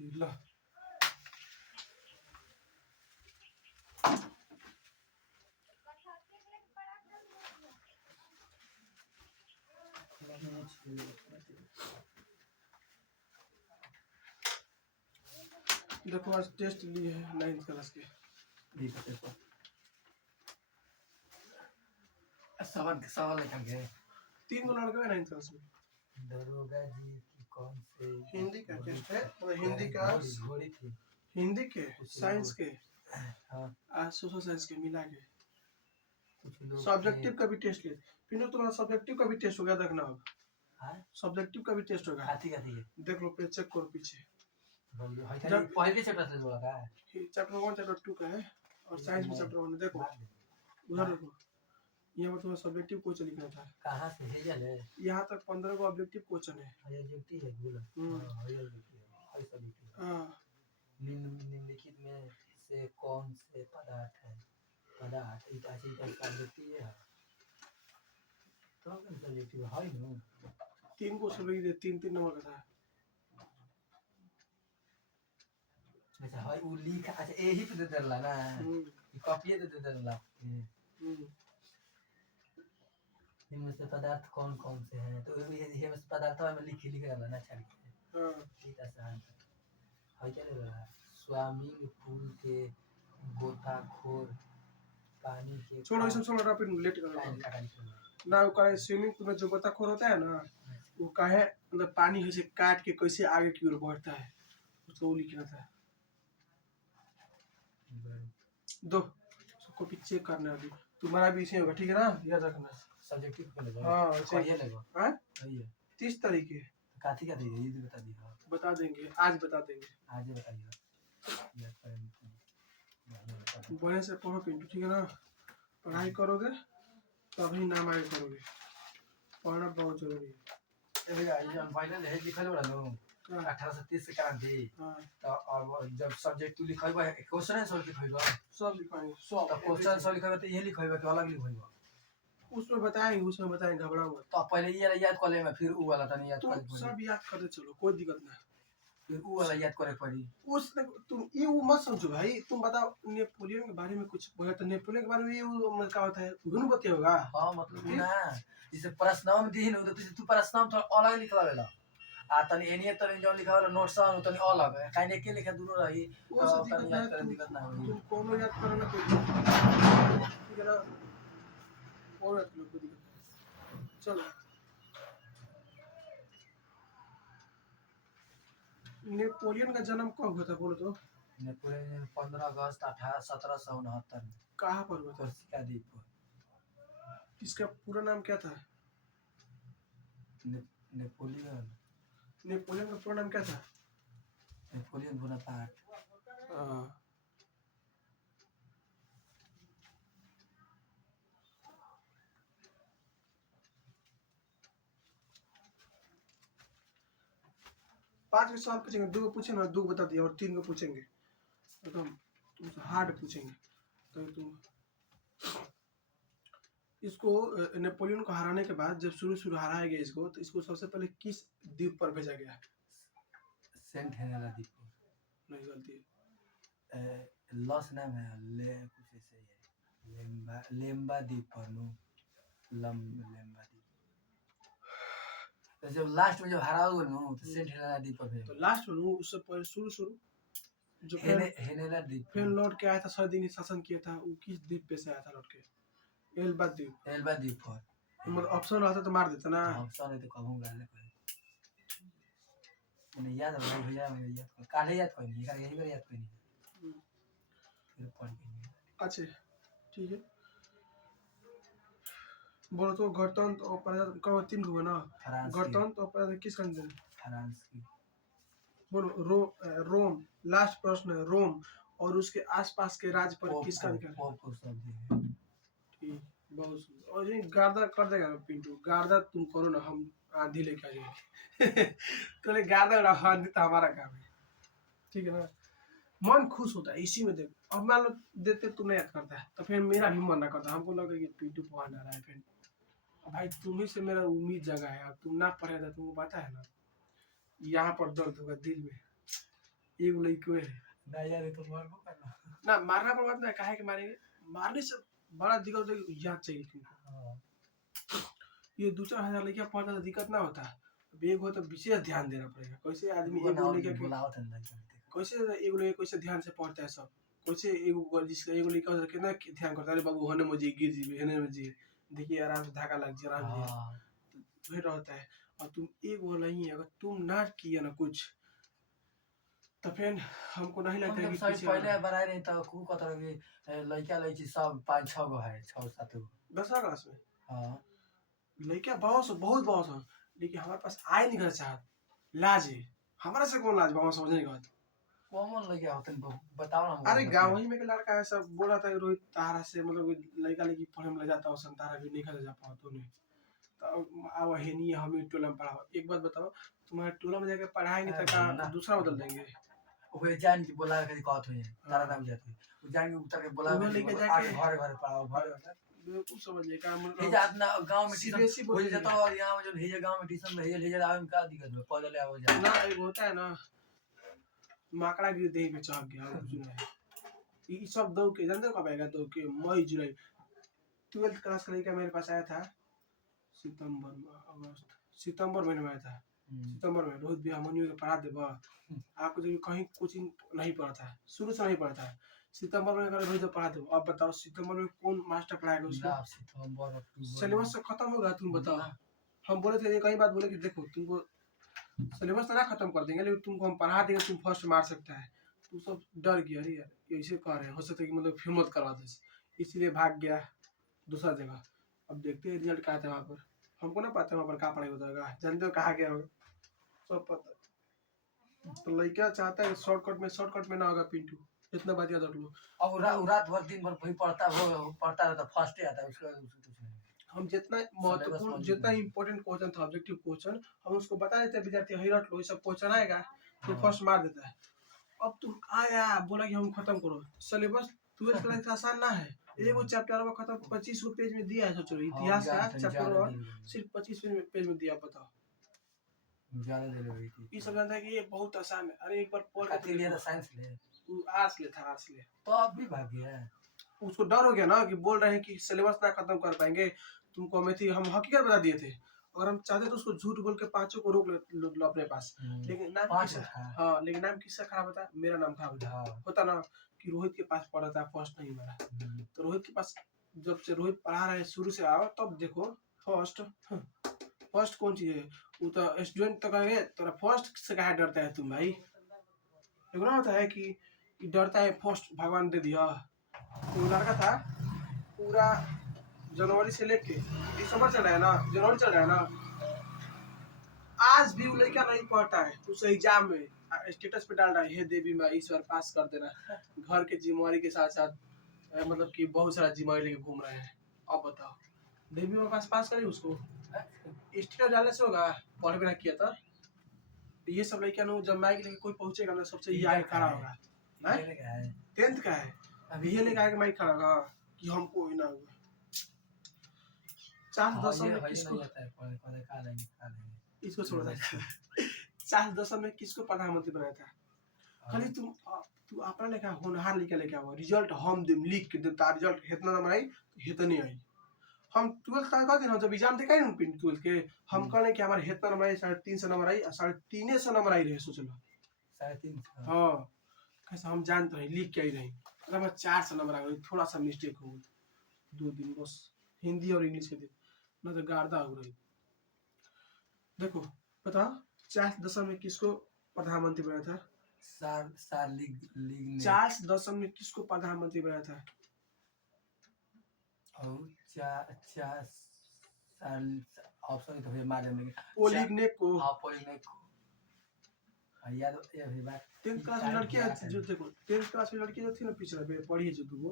ला देखो आज टेस्ट लिए है 9th क्लास के। सवाल लिखा गया है। 3 गो लड़के हैं 9th क्लास में। दरोगा जी की कौन से हिंदी का टेस्ट है, मतलब हिंदी का घोड़ी थी, हिंदी के, साइंस के, हाँ सोशल साइंस के मिला के कुछ लोग सब्जेक्टिव का भी टेस्ट ले। पिनो तुम्हारा सब्जेक्टिव का भी टेस्ट हो गया, देखना अब हाँ सब्जेक्टिव का भी टेस्ट होगा। हाथी का थी देख लो पे चेक करो पीछे। जब पहले चैप्टर से जोड़ा है चैप्टर 1 चैप्टर 2 का है और साइंस में चैप्टर 1 देखो उधर देखो। यहाँ पर तुम्हें सब्जेक्टिव क्वेश्चन लिखना था। कहाँ से हेजल है? यहाँ तक 15 को ऑब्जेक्टिव क्वेश्चन है। ऑब्जेक्टिव है बोला हां ऑब्जेक्टिव है सब्जेक्टिव। हां निम्नलिखित में से कौन से पदार्थ है? पदार्थ इतिहास का सब्जेक्टिव है तो कौन सब्जेक्टिव है ना 3 क्वेश्चन भी दे 3 नंबर का था। अच्छा हाय वो लिखा अच्छा यही पे दे देला ना कॉपी दे देला। इनमें से पदार्थ कौन कौन से हैं तो ये में पदार्थ में लिख रहला ना अच्छा लिखे हां ठीक है आसान है क्या ले रहा है स्विमिंग पूल के गोताखोर पानी के छोड़ो ये सब छोड़ो रैपिड लेट करो ना। वो स्विमिंग पूल में जो गोताखोर होता है ना वो काहे मतलब पानी से काट के कैसे आगे की ओर बढ़ता है उसको लिखना था। दो कॉपी चेक करना अभी तुम्हारा भी इसे होगा ठीक है ना, याद रखना सब्जेक्टिव पे लेगा। हां सही लेगा हां सही है 30 तारीख है काठी का देंगे ये बता दिया बता देंगे आज बता देंगे आज बताइए याद करेंगे बढ़िया से पढ़ो पिंटू ठीक है ना। पढ़ाई करोगे तभी नाम आगे करोगे, पढ़ना बहुत जरूरी है। ये फाइनल है लिखल बड़ा नो 18 से 30 से क्रांति तो अब जब सब्जेक्ट लिखैबा क्वेश्चन आंसर लिखैबा सब लिखाएंगे सब तो क्वेश्चन आंसर लिखैबा तो ये लिखैबा कि अलग लिखैबा उसमें बताएंगे घबराओ मत। तो पहले ये याद कर ले मैं फिर वो वाला तनी याद कर सब याद करते चलो कोई दिक्कत नहीं। फिर वो वाला याद करे पड़ी उसने तुम ये वो मत समझो भाई। तुम बताओ नेपोलियन के बारे में कुछ बोला तो नेपोलियन के बारे में ये मतलब क्या होता है उन्होंने बताया होगा। हां मतलब ना जैसे प्रश्न में दी न तो तू प्रश्न में थोड़ा अलग लिखवावेला आ तनी एनिए तनी जो लिखावेला नोट्स में तनी अलग है काहे के लिखा दोनों रही वो से तनी याद करे दिक्कत ना होई तुम कोनो याद करो ना कोई ठीक है ना और याद करो कोई दिक्कत। चलो नेपोलियन का जन्म कब हुआ था बोलो तो। नेपोलियन 15 अगस्त 1769 में कहाँ पर हुआ था? कोर्सिका द्वीप पर। इसका पूरा नाम क्या था? नेपोलियन नेपोलियन का पूरा नाम क्या था? Napoleon Bonaparte. हाँ 5 के सवाल पूछेंगे 2 को पूछेंगे 2 को बता दिया और 3 को पूछेंगे एकदम तुमसे हार्ड पूछेंगे तो तुम इसको नेपोलियन को हराने के बाद जब शुरू हराया गया इसको तो इसको सबसे पहले किस द्वीप पर भेजा गया? सेंट हेलेना द्वीप पर। नहीं गलती है लॉस नाम है ले कुछ ऐसे ही है लेम्बा द्वीप पर नो लेम्बा द्वीप तो जब लास्ट में जब हरा हुआ नो तो सेंट हेलेना द्वीप पर तो लास्ट में उससे पहले शुरू जो हेलेना द्वीप फिर लौट के आया था 100 दिन शासन किया था वो किस द्वीप पे से आया था लौट के? एल्बा द्वीप पर। मतलब ऑप्शन रहता तो मार देता ना ऑप्शन है तो कहूंगा नहीं याद है भैया मैं याद काले याद कोई नहीं यही बार याद कोई नहीं फिर पढ़ के अच्छा ठीक है बोलो तो गणतंत्र और प्रजातंत्र का 3 हुआ ना। गणतंत्र और प्रजातंत्र किस कंट्री में? फ्रांस की। बोलो रोम लास्ट प्रश्न है रोम और उसके आसपास के राज्य पर किसका अधिकार है? पोप सब ठीक बहुत सुंदर और ये गार्दा कर देगा पिंटू गार्दा तुम करो ना हम आंधी लेके आ जाएंगे तो गार्दा आंधी तो हमारा काम है ठीक है ना। मन खुश होता है इसी में देख अब मान लो देते तुम याद करता है तो फिर मेरा भी मन ना करता हमको लगता है कि पिंटू पढ़ ना रहा है फिर भाई तुम्ही से मेरा उम्मीद जगा है अब तुम ना पढ़े तो तुमको पता है ना यहाँ पर दर्द होगा दिल में एक लड़को है ना यार ये तो मार को करना। ना, मारना पर बात ना, काहे के मारेंगे, मारने से बड़ा दिक्कत होता है, याद चाहिए तुमको। हाँ ये 2-4 हजार लेके पढ़ता तो दिक्कत ना होता, अब एक हो तो विशेष ध्यान देना पड़ेगा। कैसे आदमी वो ना एगो और लेके बुलाओ तो नहीं करते। कैसे एगो लेके कैसे ध्यान से पढ़ता है सब, कैसे एगो जिसका एगो लेके होता है, कितना ध्यान करता है, अरे बाबू होने मुझे गिर जी हेने में जी, देखिए आराम से धागा लग जी, आराम जी, हाँ तो वही रहता है। और तुम एक वो नहीं, अगर तुम ना किया ना कुछ, तो फिर हमको नहीं हम लगता है जब कि सही पीछे पहले वाला बनाए रहे तो खूब कतर के लड़का लड़की सब 5-6 गो है, 6-7 गो। 10 क्लास में हाँ लड़का बहुत बहुत है, लेकिन हमारे पास आए नहीं घर चाहत, लाज है, हमारे से कौन लाज बाबा समझने की बात। कॉमन लड़का होते हैं, बताओ ना अरे हमको गाँव बतिया। ही में के लड़का है, सब बोल रहा था कि रोहित तारा से मतलब कि लड़का लड़की पढ़े में ले जाता हो, तारा भी नहीं खा जा पाओ तो नहीं, तो अब है नहीं, हम ही टोला में पढ़ाओ। एक बात बताओ, तुम्हारे टोला में जाके पढ़ाएंगे तो अरे ना का दूसरा बदल देंगे। वो जान के बोला कहीं कहत हुई तारा हाँ, नाम जाती वो जान के उतर के बोला उन्हें कहीं लेके बोला जाके आके घरे घरे पढ़ाओ घरे घरे। बिल्कुल समझ लिया का ये मतलब, जात ना गांव में ट्यूशन सीबीएसई हो बोर्ड के जाता और यहाँ में जो है गांव में ट्यूशन में है ले जा आवे में का दिक्कत है पैदल आओ जा। ना, एक होता है ना, माकड़ा गिर दही पे चढ़ गया, और कुछ नहीं है। ये सब दौड़ के जानते हो कब आएगा, दौड़ के मई जुलाई, 12th क्लास का लड़का मेरे पास आया था सितंबर में, अगस्त सितंबर महीने में आया था, सितंबर में, रोहित भैया मनी के पढ़ा दे बा, आपको जो कहीं कोचिंग नहीं पढ़ा था, शुरू से नहीं पढ़ा था, सितंबर में अगर रोहित पढ़ा दे, अब बताओ सितंबर में कौन मास्टर पढ़ाएगा उसको, ना सितंबर अक्टूबर सिलेबस से खत्म होगा, तुम बताओ। ना हम बोले थे, कई बात बोले कि देखो तुमको सिलेबस तो ना खत्म कर देंगे, लेकिन तुमको हम पढ़ा देंगे, तुम फर्स्ट मार सकता है। तू सब डर गया, अरे यार ऐसे कह रहे हैं, हो सकता है कि मतलब हिम्मत करवा दे, इसलिए भाग गया दूसरा जगह। अब देखते हैं रिजल्ट क्या आता है वहाँ पर, हमको ना पता है वहाँ पर क्या पढ़ाई होता होगा, जानते हो कहाँ गया होगा, सब पता है। तो लड़का चाहता है शॉर्टकट में ना होगा पिंटू, इतना बात याद रख लो। अब रात भर दिन भर वही पढ़ता रहता फर्स्ट आता है उसका कुछ नहीं। हम जितना सिलेबस महत्वपूर्ण, मौजूद जितना नहीं इम्पोर्टेंट क्वेश्चन था, ऑब्जेक्टिव क्वेश्चन, हम उसको बता देते हैं विद्यार्थी, हई रट लो, ये सब क्वेश्चन आएगा तो हाँ फर्स्ट मार देता है। अब तुम आया बोला कि हम खत्म करो सिलेबस, 12th क्लास का आसान ना है, एगो चैप्टर में खत्म, 25 पेज में दिया है, सोचो हम इतिहास का जानते हैं चैप्टर ज्यादा 1 दिल सिर्फ 25 पेज में दिया, बताओ। ज्यादा दिल हुई थी ये सब जानता है कि ये बहुत आसान है, अरे एक बार पढ़ के तो खातिर लिया देखो। था साइंस ले आर्ट्स ले था, आर्ट्स ले, तो अब भी भाग गया है। उसको डर हो गया ना कि बोल रहे हैं कि सिलेबस ना खत्म कर पाएंगे, तुमको हमें थी, हम हकीकत बता दिए थे, अगर हम चाहते तो उसको झूठ बोल के 5 को रोक लो अपने पास, लेकिन नाम 5 किसका, था हाँ लेकिन नाम किसका खराब होता, मेरा नाम खराब होता, हाँ होता ना कि रोहित के पास पढ़ा था फर्स्ट नहीं मिला, तो रोहित के पास जब से रोहित पढ़ा रहे शुरू से आओ तब देखो, फर्स्ट फर्स्ट कौन चीज है, वो तो स्टूडेंट तो कहेंगे तेरा फर्स्ट से काहे डरता है तुम भाई, एगो ना होता है कि डरता है फर्स्ट भगवान दे दिया। तो वो लड़का था पूरा जनवरी से लेके दिसंबर चल रहा है ना, जनवरी चल रहा है ना, आज भी वो लड़का नहीं पढ़ता है, उस एग्जाम में स्टेटस पे डाल रहा है, हे देवी मैं इस बार पास कर देना, घर के जिम्मेवारी के साथ साथ मतलब कि बहुत सारा जिम्मेवारी लेके घूम रहे हैं। अब बताओ देवी में पास करे उसको, स्टेटस डालने से होगा, पढ़ भी ना किया था। तो ये सब लड़कियां जब माइक लेके कोई पहुंचेगा ना, सबसे ये आगे खड़ा होगा, 10th का है, अभी ये लेके आगे माइक खड़ा होगा कि हमको ही ना हुआ। 4 दशम में किसको, इसको छोड़ दे, 4 दशम में किसको प्रधानमंत्री बनाया था, खाली तू अपना लेखा होनहार लिखा लेके आओ, रिजल्ट हम देम लिख के देम, तार रिजल्ट इतना नंबर आई तो इतने आई। हम 12th का दिन जब एग्जाम देखा है ना 12th के, हम कहने कि हमारे इतना नंबर आई, 350 नंबर आई, 350 नंबर आई रहे, सोच लो 350 हाँ, कैसा हम जानते रहे लिख के आई रही, अगर मैं 400 नंबर आ गई, थोड़ा सा मिस्टेक हो गई 2 दिन बस, हिंदी और इंग्लिश के दिन, ना तो गार्दा हो रही। देखो बताओ 4 दशम में किसको प्रधानमंत्री बनाया था, सार लीग लीग ने 4 दशम में किसको प्रधानमंत्री बनाया था, और 4 साल ऑप्शन तो फिर मार देंगे पोलिग्नेक को। हाँ पोलिग्नेक को याद ये भी बात 10th क्लास में लड़कियां जो देखो 10th क्लास में लड़की जो थी ना पिछड़ा पढ़ी जो तुमको,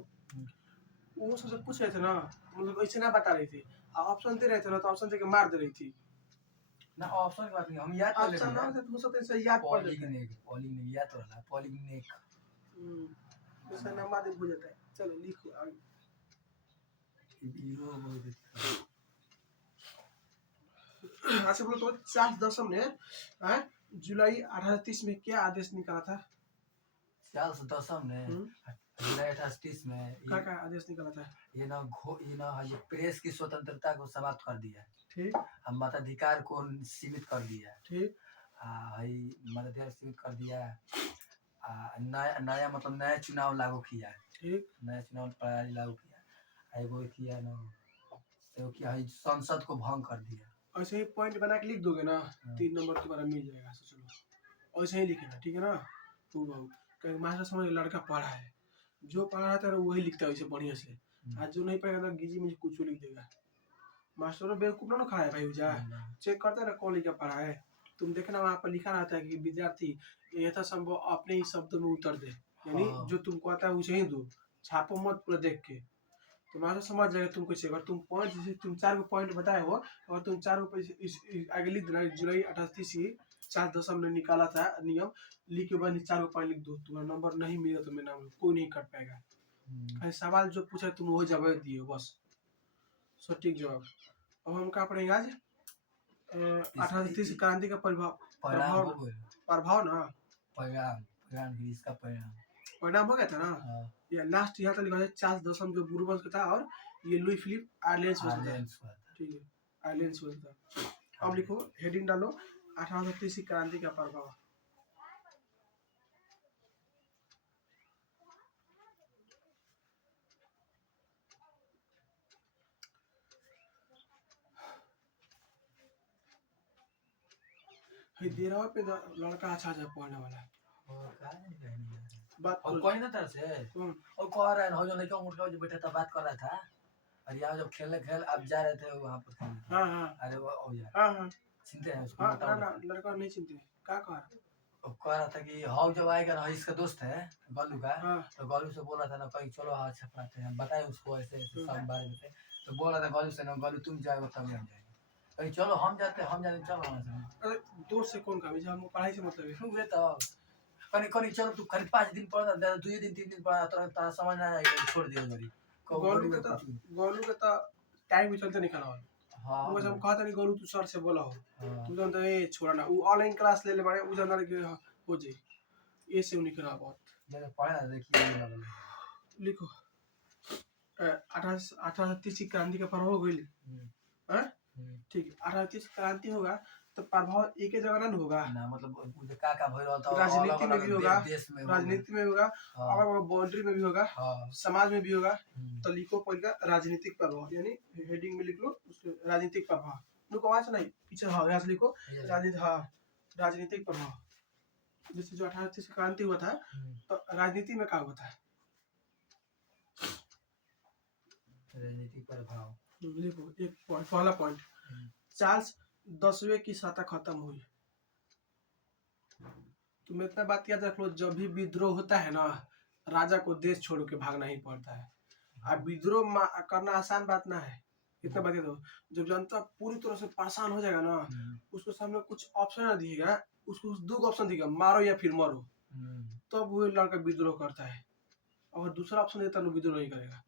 वो सबसे पूछ रहे थे ना, मतलब ऐसे ना बता रही थी, ऑप्शन दे रहे थे ना, तो ऑप्शन दे के मार दे रही थी ना ऑप्शन की बात नहीं हम याद कर लेते ऑप्शन ना हैं होता तो हो सकता है ऐसे याद पड़ जाता है। पॉलिग्नेक याद तो रहा पॉलिग्नेक उसका नाम बाद में भूल जाता है, चलो लिखो आगे। हीरो बहुत अच्छा बोलो तो 4 दशम ने जुलाई 1830 में क्या आदेश निकाला था, चार्ल्स दसम ने हम्म, 1830 में क्या आदेश निकला था? ये ये प्रेस की स्वतंत्रता को समाप्त कर दिया है, ठीक हम मताधिकार को सीमित कर दिया है, ठीक हई मताधिकार सीमित कर दिया है, नया नया मतलब नया चुनाव लागू किया है, ठीक नया चुनाव प्रणाली लागू किया है, एगो किया ना तो क्या है संसद को भंग कर दिया। ऐसे ही पॉइंट बना के लिख दोगे ना, हाँ। 3 नंबर तुम्हारा मिल जाएगा। सोच लो ऐसे ही लिखेगा, ठीक है ना? तू बाबू कहीं मास्टर समझ लड़का पढ़ा है, जो पढ़ा है तेरा वही लिखता है वैसे बढ़िया से। आज जो नहीं पढ़ेगा तो गिजी में कुछ लिख देगा। मास्टर बेवकूफ ना खड़ा है भाई, जा चेक करता है ना कौन लिखा पढ़ा है। तुम देखना वहाँ पर लिखा रहता है कि विद्यार्थी यथासंभव अपने ही शब्दों में उत्तर दे, यानी हाँ। जो तुमको आता है उसे ही दो, छापो मत पूरा देख के। तो मास्टर समझ जाएगा तुमको चेक। और तुम पॉइंट जैसे तुम 4 पॉइंट बताए हो और तुम 4 आगे लिख देना, जुलाई 38 ही 4 दशम ने निकाला था नियम, लिख के बाद 4 पॉइंट लिख दो। तुम्हारा नंबर नहीं मिला तो मेरा नाम कोई नहीं कर पाएगा। खाली सवाल जो पूछा तुम वो जवाब दिए बस, सटीक जवाब। अब हम क्या पढ़ेंगे आज? 1830 क्रांति का प्रभाव परिणाम प्रभाव हो गया, प्रभाव ना, परिणाम परिणाम इसका परिणाम। परिणाम हो गया था ना। हाँ। या लास्ट यहाँ तक लिखा है 4 दशम जो बुरबन का था, और ये लुई फिलिप आर्लियंस हुआ था। आर्लियंस हुआ था। ठीक है, आर्लियंस हुआ था। अब लिखो हेडिंग डालो 1830 क्रांति का प्रभाव। दे रहा पे लड़का अच्छा अच्छा पढ़ने वाला है। और का नहीं कहनी है। बात और कोई ना तरह से और कह रहा है हो जो लड़का उठ जो बैठा था बात कर रहा था, और यहाँ जब खेलने खेल आप जा रहे थे वहाँ पर खेलने। हाँ हाँ अरे वो हो यार हाँ हाँ चिंते हैं उसको हाँ, बताओ ना लड़का नहीं चिंते। क्या कह रहा? वो कह रहा था कि हाउ जब आएगा ना इसका दोस्त है गलू का, हाँ तो गलू से बोल रहा था ना कहीं चलो हाँ अच्छा पढ़ाते हैं बताए उसको ऐसे ऐसे सब बारे में, तो बोल रहा था गलू से ना गलू तुम जाओगे तब हम जाएंगे, कहीं चलो हम जाते हम जाने चलो वहाँ से। अरे दोस्त से कौन काम है, हमको पढ़ाई से मतलब है। वे तो कहीं कहीं चलो तू खाली 5 दिन पढ़ा 2 दिन 3 दिन पढ़ा तो समझ ना आएगा छोड़ दिया गरी गोलू के तो टाइम भी चलते नहीं खाना। हाँ मुझे हम कहा था नहीं गोलू तू सर से बोला हो, हाँ। तू जानता है छोड़ा ना, वो ऑनलाइन क्लास ले बड़े वो जानता है कि हो जाए ये से नहीं करा बहुत। जैसे पढ़ा ना देखिए लिखो 1830 की क्रांति का प्रभाव हो गई। ठीक है, 1830 क्रांति होगा तो प्रभाव एक ही जगह ना होगा ना, मतलब का भइल रहता है राजनीति में भी होगा, देश में राजनीति में भी होगा, और बाउंड्री में भी होगा, समाज में भी होगा। तो लिखो पहले राजनीतिक प्रभाव, यानी हेडिंग में लिख लो उसके राजनीतिक प्रभाव। रुको वहां से नहीं पीछे, हाँ यहाँ से लिखो राजनीति, हाँ राजनीतिक प्रभाव। जैसे जो 1830 क्रांति हुआ था तो राजनीति में क्या हुआ था? राजनीतिक प्रभाव लिखो एक पहला पॉइंट, चार्ल्स 10वें की सत्ता खत्म हुई। तुम इतना बात याद रख लो, जब भी विद्रोह होता है ना राजा को देश छोड़ के भागना ही पड़ता है। अब विद्रोह करना आसान बात ना है, इतना बात दो। जब जनता पूरी तरह से परेशान हो जाएगा ना, उसको सामने कुछ ऑप्शन ना दिएगा, उसको 2 ऑप्शन दिएगा, मारो या फिर मरो, तब वो लड़का विद्रोह करता है। और दूसरा ऑप्शन देता है विद्रोह नहीं करेगा।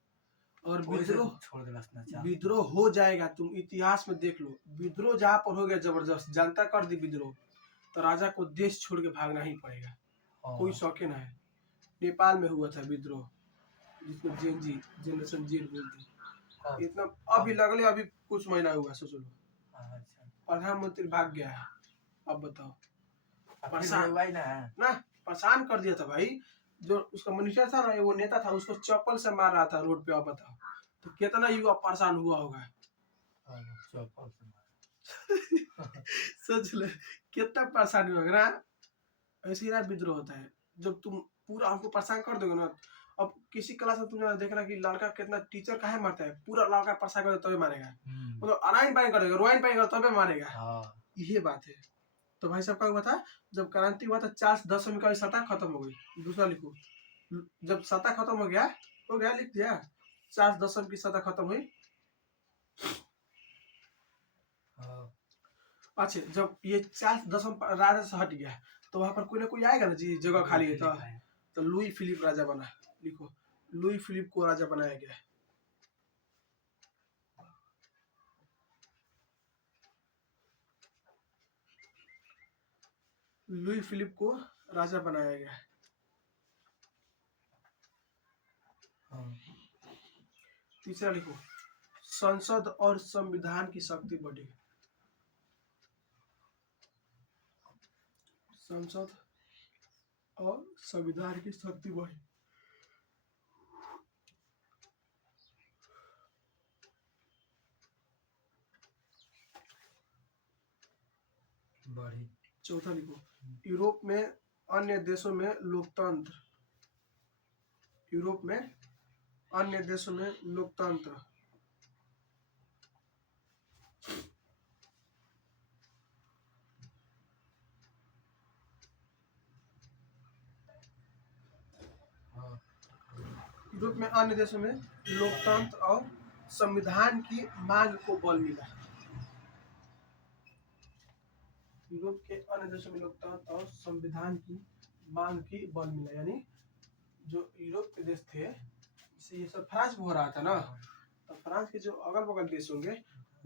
और विद्रोह हो जाएगा, तुम इतिहास में देख लो, विद्रोह जहाँ पर हो गया जबरदस्त जनता कर दी विद्रोह, तो राजा को देश छोड़ के भागना ही पड़ेगा, कोई शौके ना है। नेपाल में हुआ था विद्रोह जिसको जेनजी जनरेशन जेड बोलते हैं। इतना अभी लगले अभी कुछ महीना हुआ, सोच लो प्रधानमंत्री भाग गया है। अब बताओ परेशान ना, परेशान कर दिया था भाई। जो उसका मिनिस्टर था ना, वो नेता था, उसको चप्पल से मार रहा था रोड पे। अब बताओ तो कितना युवा परेशान हुआ होगा। सोच ले कितना परेशानी होगा ना। ऐसे ही ना विद्रोह होता है, जब तुम पूरा हमको परेशान कर दोगे ना। अब किसी क्लास में तुम देखना कि लड़का कितना टीचर काहे मारता है, पूरा लड़का परेशान कर तभी मारेगा, मतलब अराइन पाइन करेगा, रोइन पाइन कर तभी मारेगा। यही बात है। तो भाई साहब का हुआ था जब क्रांति हुआ था, 4 दशम का सत्ता खत्म हो गई। दूसरा लिखो, जब सत्ता खत्म हो गया लिख दिया 4 दशम की सत्ता खत्म हुई। अच्छा, जब ये 4 दशम राजा से हट गया तो वहां पर कोई ना कोई आएगा ना जी, जगह खाली है तो लुई फिलिप राजा बना। लिखो लुई फिलिप को राजा बनाया गया। लुई फिलिप को राजा बनाया गया। तीसरा लिखो, संसद और संविधान की शक्ति बढ़ी। संसद और संविधान की शक्ति बढ़ी। बढ़ी। चौथा लिखो, यूरोप में अन्य देशों में लोकतंत्र। यूरोप में अन्य देशों में लोकतंत्र। हाँ। यूरोप में अन्य देशों में लोकतंत्र और संविधान की मांग को बल मिला। यूरोप के अन्य देशों में लोकतंत्र और संविधान की मांग की बल मिला, यानी जो यूरोप के देश थे, इससे ये सब फ्रांस में हो रहा था ना, तो फ्रांस के जो अगल बगल देश होंगे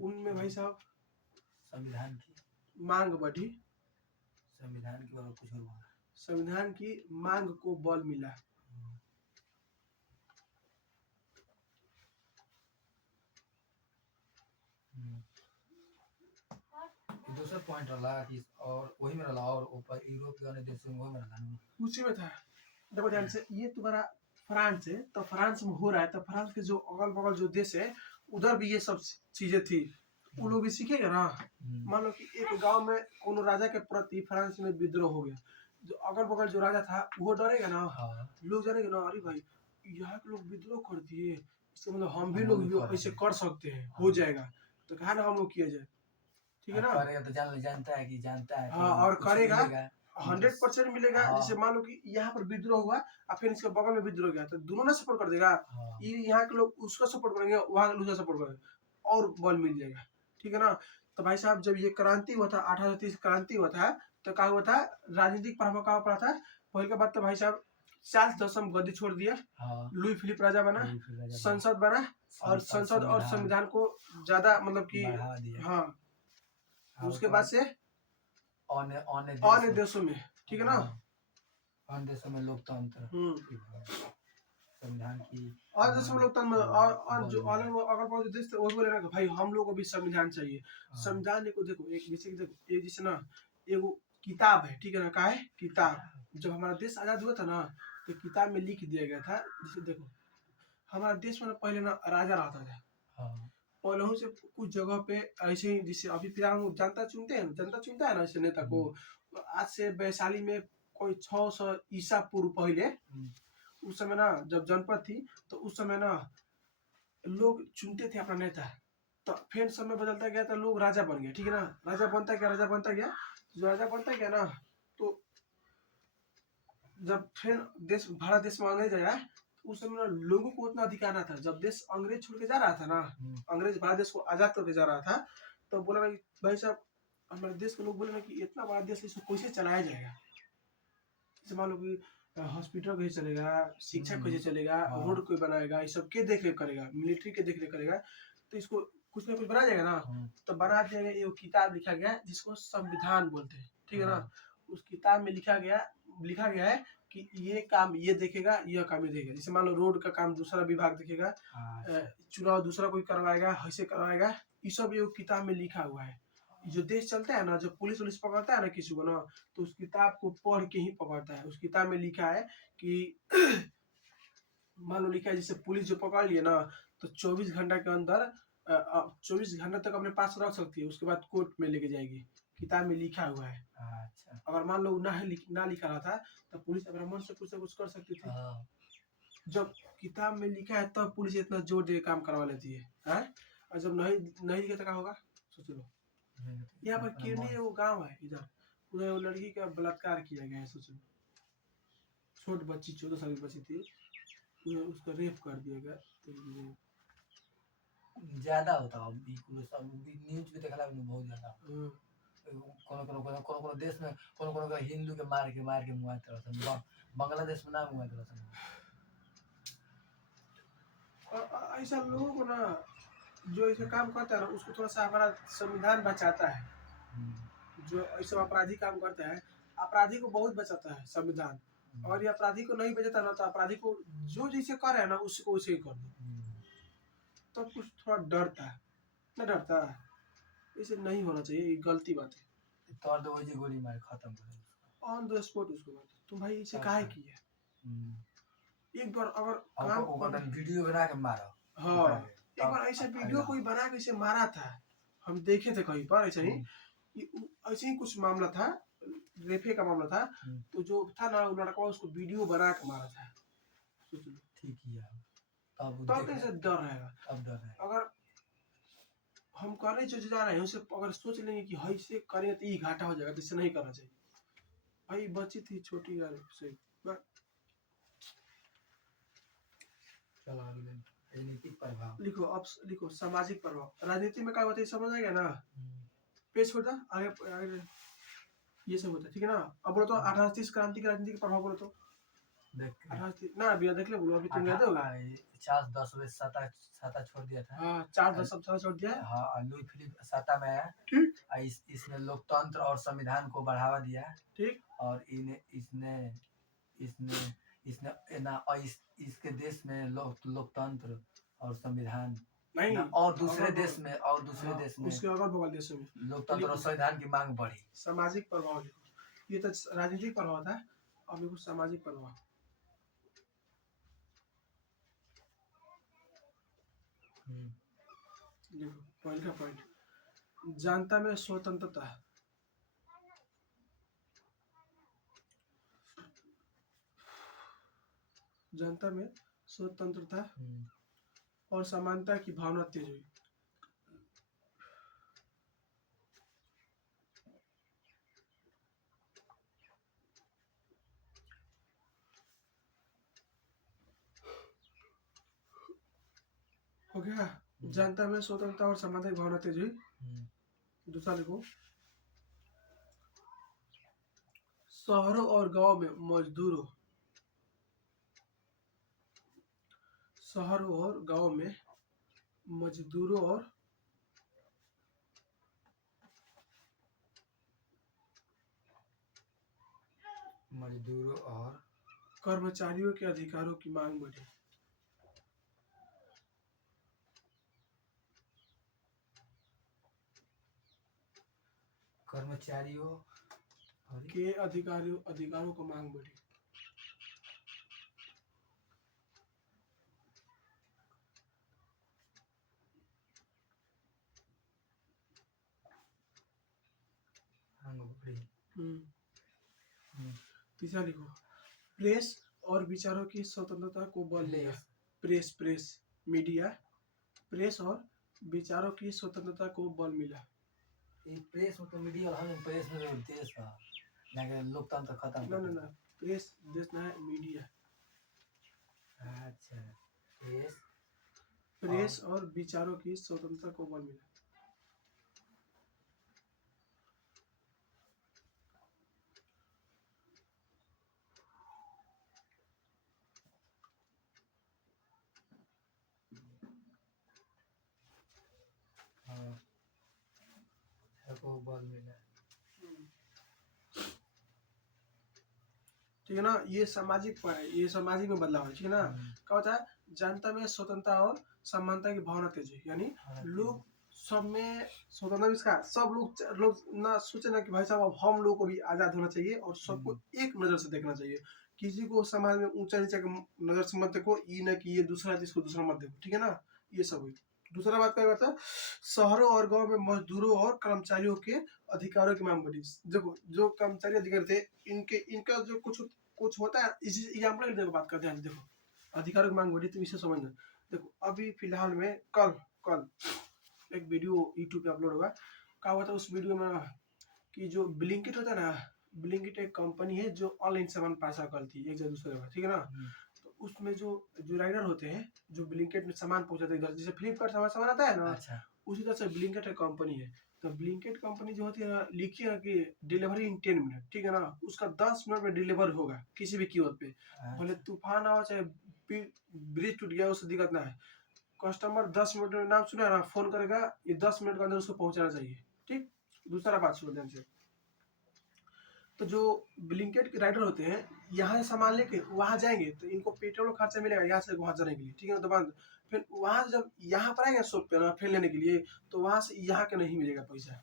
उनमें भाई साहब संविधान की मांग बढ़ी। संविधान की और कुछ और संविधान की मांग को बल मिला। दूसरा पॉइंट रहा कि और वही में रहा, और ऊपर यूरोप के अन्य देशों में वही में रहा, उसी में था। देखो ध्यान से, ये तुम्हारा फ्रांस है, तो फ्रांस में हो रहा है, तो फ्रांस के जो अगल बगल जो देश है उधर भी ये सब चीजें थी, वो लोग भी सीखेगा ना। मान लो कि एक गांव में कोनो राजा के प्रति फ्रांस में विद्रोह हो गया, जो अगल बगल जो राजा था वो डरेगा ना। लोग जानेंगे ना, अरे भाई यहाँ के लोग विद्रोह कर दिए, इसका मतलब हम भी लोग भी ऐसे कर सकते हैं, हो जाएगा, तो कहा ना हम लोग किया जाए, ठीक है ना। करेगा तो जानता है कि जानता है, हाँ, और करेगा 100% मिलेगा। जैसे मान लो कि यहाँ पर विद्रोह हुआ और फिर इसके बगल में विद्रोह गया, तो दोनों ना सपोर्ट कर देगा। ये यहाँ के लोग उसका सपोर्ट करेंगे, वहाँ के लोग उसका सपोर्ट करेंगे, और बल मिल जाएगा, ठीक है ना। तो भाई साहब जब ये क्रांति हुआ था, 1830 क्रांति हुआ था, तो क्या हुआ था, राजनीतिक प्रभाव क्या पड़ा था। पहले के बाद तो भाई साहब चार्ल्स दसम गद्दी छोड़ दिया, लुई फिलिप राजा बना, संसद बना, और संसद और संविधान को ज्यादा मतलब कि हाँ, उसके बाद से अन्य देशों में, ठीक है ना, अन्य देशों में लोकतंत्र, संविधान की और देशों में लोकतंत्र, और जो अगर बहुत देश थे वो बोले ना कि भाई हम लोग को भी संविधान चाहिए। संविधान को देखो, एक जैसे देखो, एक जैसे ना एगो किताब है, ठीक है ना, क्या है किताब। जब हमारा देश आजाद हुआ था ना, तो किताब में लिख दिया गया था, जैसे देखो हमारा देश में पहले ना राजा रहता था, पहले से कुछ जगह पे ऐसे ही, जैसे अभी फिलहाल जनता चुनते हैं, जनता चुनता है ना ऐसे नेता को। आज से वैशाली में कोई 600 ईसा पूर्व पहले, उस समय ना जब जनपद थी, तो उस समय ना लोग चुनते थे अपना नेता, तो फिर समय बदलता गया तो लोग राजा बन गए, ठीक है ना, राजा बनता गया, राजा बनता गया, जो राजा बनता गया ना, तो जब फिर देश भारत देश में अंग्रेज आया, उस समय ना लोगों को उतना अधिकार ना था। जब देश अंग्रेज छोड़ के जा रहा था ना, अंग्रेज भारत देश को आजाद करके जा रहा था, तो बोला ना कि भाई साहब हमारे देश के लोग बोले ना कि इतना बड़ा देश इसको कैसे चलाया जाएगा। जैसे मान लो कि हॉस्पिटल कैसे चलेगा, शिक्षा कैसे चलेगा, रोड कोई बनाएगा, ये सब के देख रेख करेगा, मिलिट्री के देख रेख करेगा, तो इसको कुछ ना कुछ बना जाएगा ना। तो बना दिया गया, एक किताब लिखा गया जिसको संविधान बोलते हैं, ठीक है ना। उस किताब में लिखा गया है कि ये काम ये देखेगा, यह काम ये देखेगा। जैसे मान लो रोड का काम दूसरा विभाग देखेगा, चुनाव दूसरा कोई करवाएगा, ऐसे करवाएगा, ये सब ये किताब में लिखा हुआ है। जो देश चलता है ना, जब पुलिस वुलिस पकड़ता है ना किसी को ना, तो उस किताब को पढ़ के ही पकड़ता है। उस किताब में लिखा है कि मान लो लिखा है, जैसे पुलिस जो पकड़ लिए ना, तो 24 घंटा के अंदर 24 घंटे तक अपने पास रख सकती है, उसके बाद कोर्ट में लेके जाएगी। किताब में लिखा हुआ है। अगर मान लो ना लिखा रहा था, तो पुलिस अपने मन से कुछ कर सकती थी। जब किताब में लिखा है तब पुलिस इतना जोर दे काम करवा लेती है, और जब नहीं लिखा तो क्या होगा, सोच लो। यहाँ पर किरनी वो गांव है, इधर उधर वो लड़की का बलात्कार किया गया है, सोचो। छोट बच्ची 14 साल की बच्ची थी, उसका रेप कर दिया गया। तो ज्यादा होता है अभी सब न्यूज भी देखला बहुत ज्यादा। कोनो देश में कोनो हिंदू के मार के मुआ तरह, बांग्लादेश में ना मुआ तरह। ऐसा लोगों को ना जो ऐसे काम करता है ना, उसको थोड़ा सा हमारा संविधान बचाता है। जो ऐसे अपराधी काम करता है, अपराधी को बहुत बचाता है संविधान। और ये अपराधी को नहीं बचाता ना, तो अपराधी को जो जैसे करे ना उसको वैसे ही कर दो। तब कुछ थोड़ा डरता है ना, डरता है, इसे नहीं होना चाहिए, ये गलती बात है। तोड़ दो वही गोली मार खत्म कर दो। ऑन द स्पॉट उसको बात तुम भाई इसे हाँ, काहे हाँ। की है, एक बार अगर और काम वो कर, वीडियो बना के मारो। हाँ ऊपर के, एक तब बार ऐसे वीडियो फायदा कोई हो। बना के इसे मारा था, हम देखे थे कहीं पर ऐसे ही, ऐसे ही कुछ मामला था, रेफे का मामला था, तो जो था ना वो लड़का उसको वीडियो बना के मारा था, सोच लो। ठीक किया। तब तब कैसे डर रहेगा, तब डर है। अगर हम करने जो जा रहे हैं उसे अगर सोच लेंगे कि हाँ इसे करेंगे तो ये घाटा हो जाएगा, तो इसे नहीं करना चाहिए भाई, बची थी छोटी यार से। चलो अगले राजनीतिक प्रभाव। लिखो अब, लिखो सामाजिक प्रभाव, राजनीति में क्या होता है समझ आएगा ना, पेज छोड़ आगे आगे, ये सब होता है ठीक है ना। अब बोलो तो 1830 क्रांति की राजनीति का प्रभाव बोलो तो, देख के 1830 ना बिना देख ले बोलो, अभी तुम याद होगा। 50-10 में साता साता छोड़ दिया था। हाँ 4-10 सब सारा छोड़ दिया है। हाँ, और लुई फिलिप साता में आया। ठीक इसने लोकतंत्र और संविधान को बढ़ावा दिया। ठीक, और इन्हें इसने इसने इसने ना इसके देश में लोकतंत्र और संविधान नहीं ना, और दूसरे अगर देश में और दूसरे हाँ, देश में उसके अगल बगल देशों में लोकतंत्र और संविधान की मांग बढ़ी। सामाजिक प्रभाव लिखो, ये तो राजनीतिक प्रभाव था, अब लिखो सामाजिक प्रभाव। देखो पहले का पॉइंट, जनता में स्वतंत्रता, जनता में स्वतंत्रता और समानता की भावना तेज हुई। हो गया, जनता में स्वतंत्रता और समानता की भावना तेज हुई। दूसरा लिखो, शहरों और गांव में मजदूरों, शहरों और गांव में मजदूरों और कर्मचारियों के अधिकारों की मांग बढ़ी। कर्मचारियों के अधिकारों को मांग बढ़ी। तीसरा लिखो, प्रेस और विचारों की स्वतंत्रता को बल मिला। प्रेस प्रेस मीडिया, प्रेस और विचारों की स्वतंत्रता को बल मिला। प्रेस में तो मीडिया हम प्रेस में देश का ना लोकतंत्र खत्म ना ना ना, प्रेस देश ना है, मीडिया। अच्छा, प्रेस प्रेस और विचारों की स्वतंत्रता को बल मिला। को बल मिला। ठीक है ना, ये सामाजिक पर है, ये सामाजिक में बदलाव है ठीक है ना। क्या होता है, जनता में स्वतंत्रता और समानता की भावना तेज है, यानी लोग सब में स्वतंत्रता, इसका सब लोग ना सोचे ना कि भाई साहब अब हम लोग को भी आजाद होना चाहिए और सबको एक नजर से देखना चाहिए, किसी को समाज में ऊंचा नीचा नजर से मत देखो, ये ना कि ये दूसरा है इसको दूसरा मत देखो, ठीक है ना, ये सब हुई। दूसरा बात क्या करता है, शहरों और गांव में मजदूरों और कर्मचारियों के अधिकारों की मांग बढ़ी। देखो जो कर्मचारी अधिकारी थे, इनका जो कुछ होता है, इस एग्जाम्पल की बात करते हैं। देखो अधिकारों की मांग बढ़ी, तुम इसे समझना। देखो अभी फिलहाल में कल कल एक वीडियो यूट्यूब पे अपलोड होगा, क्या हुआ था उस वीडियो में कि जो ब्लिंकिट होता है ना, ब्लिंकिट एक कंपनी है जो ऑनलाइन सामान पार्सल करती है एक जगह दूसरे जगह, ठीक है ना। तो उसमें जो राइडर होते हैं जो ब्लिंकिट में सामान पहुंचाते हैं, जैसे फ्लिपकार्ट सामान आता है ना, अच्छा। उसी तरह से ब्लिंकिट एक कंपनी है। तो ब्लिंकिट कंपनी जो होती है ना, लिखी है कि डिलीवरी इन 10 मिनट, ठीक है ना, उसका 10 मिनट में डिलीवर होगा किसी भी कीमत पे, भले तूफान आओ चाहे ब्रिज टूट गया, उससे दिक्कत ना है। कस्टमर 10 मिनट में नाम सुना ना, फोन करेगा, ये 10 मिनट के अंदर उसको पहुंचाना चाहिए, ठीक। दूसरा बात सुनो ध्यान से, तो जो ब्लिंकेट के राइडर होते हैं यहाँ से सामान लेके वहाँ जाएंगे तो इनको पेट्रोल खर्चा मिलेगा यहाँ से वहाँ जाने के लिए, ठीक है ना दुकान। फिर वहाँ से जब यहाँ पर आएंगे शॉप पे ना फिर लेने के लिए तो वहाँ से यहाँ के नहीं मिलेगा पैसा,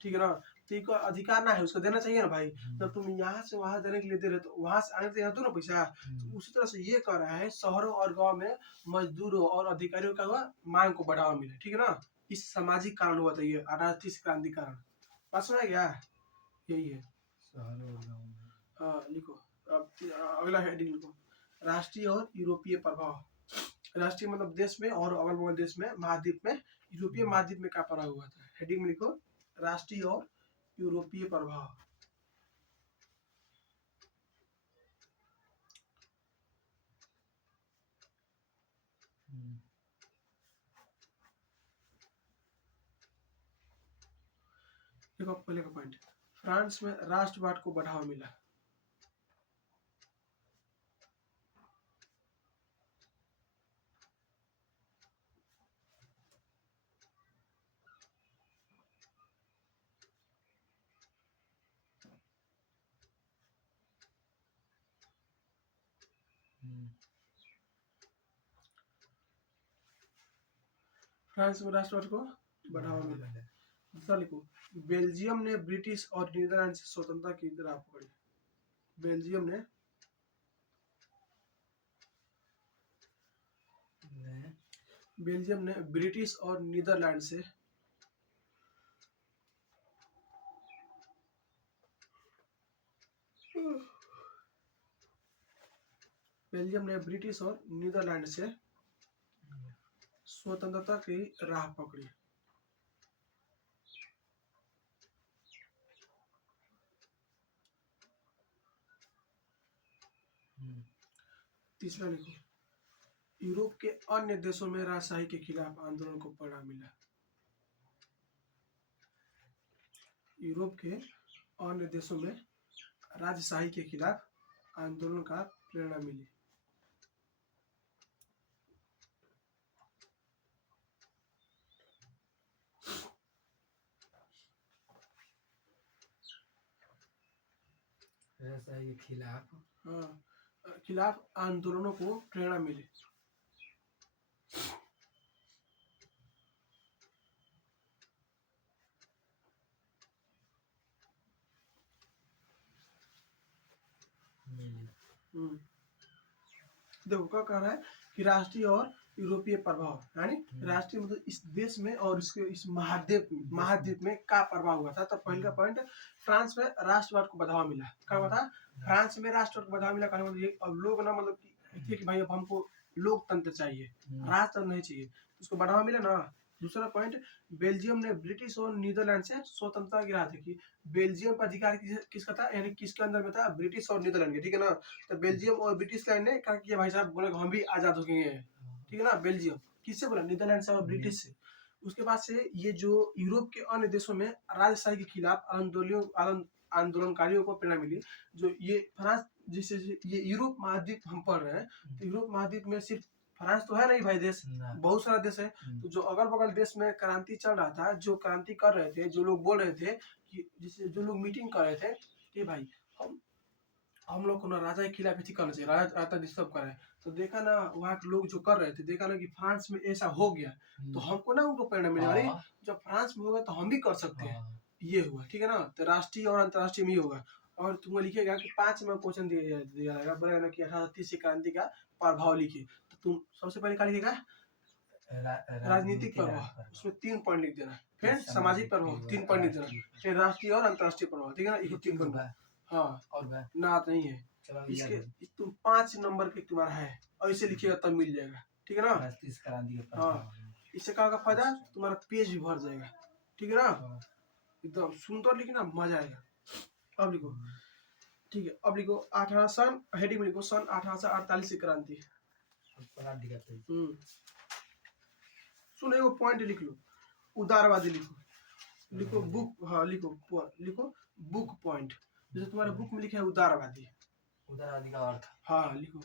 ठीक है ना। तो इनको अधिकार ना है, उसको देना चाहिए ना भाई। जब तुम यहाँ से वहाँ देने के लिए दे रहे तो वहाँ से आने के यहाँ दो ना पैसा। तो उसी तरह से ये कर रहा है शहरों और गाँव में मजदूरों और अधिकारियों का हुआ मांग को बढ़ावा मिले, ठीक है ना। इस सामाजिक कारण हुआ था ये आर्थिक क्रांति कारण। बात सुना क्या, यही है। शहरों और गाँव में। हाँ लिखो, अब अगला हेडिंग लिखो, राष्ट्रीय और यूरोपीय प्रभाव। राष्ट्रीय मतलब देश में और अगल बगल देश में महाद्वीप में, यूरोपीय महाद्वीप में क्या प्रभाव हुआ था। हेडिंग में लिखो राष्ट्रीय और यूरोपीय प्रभाव। देखो पहले का पॉइंट, फ्रांस में राष्ट्रवाद को बढ़ावा मिला। फ्रांस में राष्ट्रवाद को बढ़ावा मिला। दूसरा लिखो, बेल्जियम ने ब्रिटिश और नीदरलैंड से स्वतंत्रता की राह पकड़ी। बेल्जियम ने ब्रिटिश और नीदरलैंड से स्वतंत्रता की राह पकड़ी। तीसरा लिखो, यूरोप के अन्य देशों में राजशाही के खिलाफ आंदोलन को बढ़ावा मिला। यूरोप के अन्य देशों में राजशाही के खिलाफ आंदोलन का प्रेरणा मिली। राजशाही के खिलाफ, हाँ, खिलाफ आंदोलनों को प्रेरणा मिली। देखो क्या कह रहा है कि राष्ट्रीय और यूरोपीय प्रभाव, यानी राष्ट्रीय मतलब इस देश में और इसके इस महाद्वीप में क्या प्रभाव हुआ था। तो पहला पॉइंट, फ्रांस में राष्ट्रवाद को बढ़ावा मिला। क्या हुआ था, फ्रांस में राष्ट्रवाद को बढ़ावा मिला। कहने मतलब ये अब लोग ना मतलब कि भाई अब हमको लोकतंत्र चाहिए, राजतंत्र नहीं चाहिए, उसको बढ़ावा मिला ना। दूसरा पॉइंट, बेल्जियम ने ब्रिटिश और नीदरलैंड से स्वतंत्रता की राह देखी। बेल्जियम का अधिकार किसका था, यानी किसके अंदर में था, ब्रिटिश और नीदरलैंड के, ठीक है ना। तो बेल्जियम और ब्रिटिश लैंड ने कहा कि भाई साहब बोले हम भी आजाद हो गए हैं, ठीक है ना। बेल्जियम किससे बोला, नीदरलैंड से और ब्रिटिश से। उसके बाद से ये जो यूरोप के अन्य देशों में राजशाही के खिलाफ आंदोलनकारियों को प्रेरणा मिली। जो ये फ्रांस, जिससे ये यूरोप महाद्वीप हम पढ़ रहे हैं, तो यूरोप महाद्वीप में सिर्फ फ्रांस तो है नहीं भाई देश, बहुत सारा देश है। तो जो अगल बगल देश में क्रांति चल रहा था, जो क्रांति कर रहे थे, जो लोग बोल रहे थे कि जिससे जो लोग मीटिंग कर रहे थे कि भाई हम लोग को ना राजा के खिलाफ ही करना चाहिए, राजा डिस्टर्ब कर रहे हैं। तो देखा ना वहाँ के लोग जो कर रहे थे, देखा ना कि फ्रांस में ऐसा हो गया, तो हमको ना उनको प्रेरणा मिलेगा, अरे जब फ्रांस में होगा तो हम भी कर सकते हैं। ये हुआ, ठीक है ना। तो राष्ट्रीय और अंतर्राष्ट्रीय में ही होगा। और तुमको लिखेगा कि 5 में क्वेश्चन दिया जाएगा, बोलेगा ना कि 1830 क्रांति का प्रभाव लिखिए। तो तुम सबसे पहले क्या लिखेगा, राजनीतिक प्रभाव, उसमें 3 पॉइंट लिख देना। फिर सामाजिक प्रभाव 3 पॉइंट लिख देना। फिर राष्ट्रीय और अंतर्राष्ट्रीय प्रभाव, ठीक है ना, ये 3 पॉइंट। हाँ और ना नहीं है इसके, तुम 5 नंबर के तुम्हारा है, और इसे लिखिएगा तब मिल जाएगा, ठीक है ना। हाँ, इससे क्या होगा फायदा, तुम्हारा पेज भी भर जाएगा, ठीक है ना। एकदम सुंदर लिखना, मजा आएगा। अब लिखो, ठीक है, अब लिखो 18 हेडिंग में लिखो सन 1848 की क्रांति। सुनो एगो पॉइंट लिख लो, उदारवादी लिखो बुक, हाँ लिखो बुक पॉइंट। जैसे तुम्हारे बुक में लिखा है उदारवादी का अर्थ, हाँ लिखो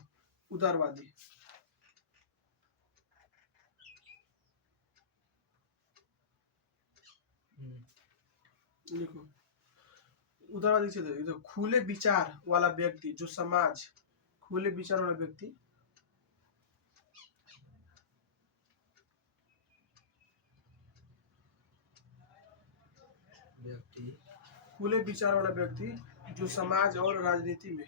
उदारवादी। लिखो उदारवादी से देखो, खुले विचार वाला व्यक्ति जो समाज, खुले विचार वाला व्यक्ति, खुले विचार वाला व्यक्ति जो समाज और राजनीति में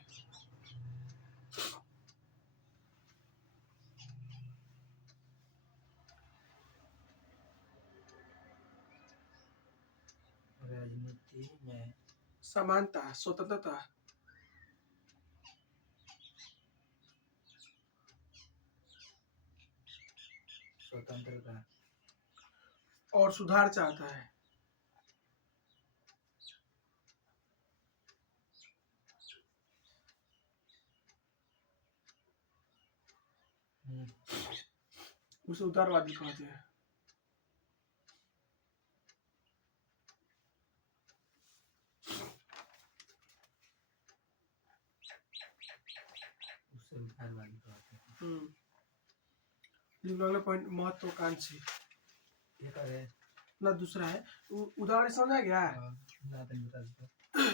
समानता, स्वतंत्रता और सुधार चाहता है। उसे उदारवादी कहते हैं। अगला पॉइंट महत्वाकांक्षी ना, दूसरा है उदाहरण, समझा गया।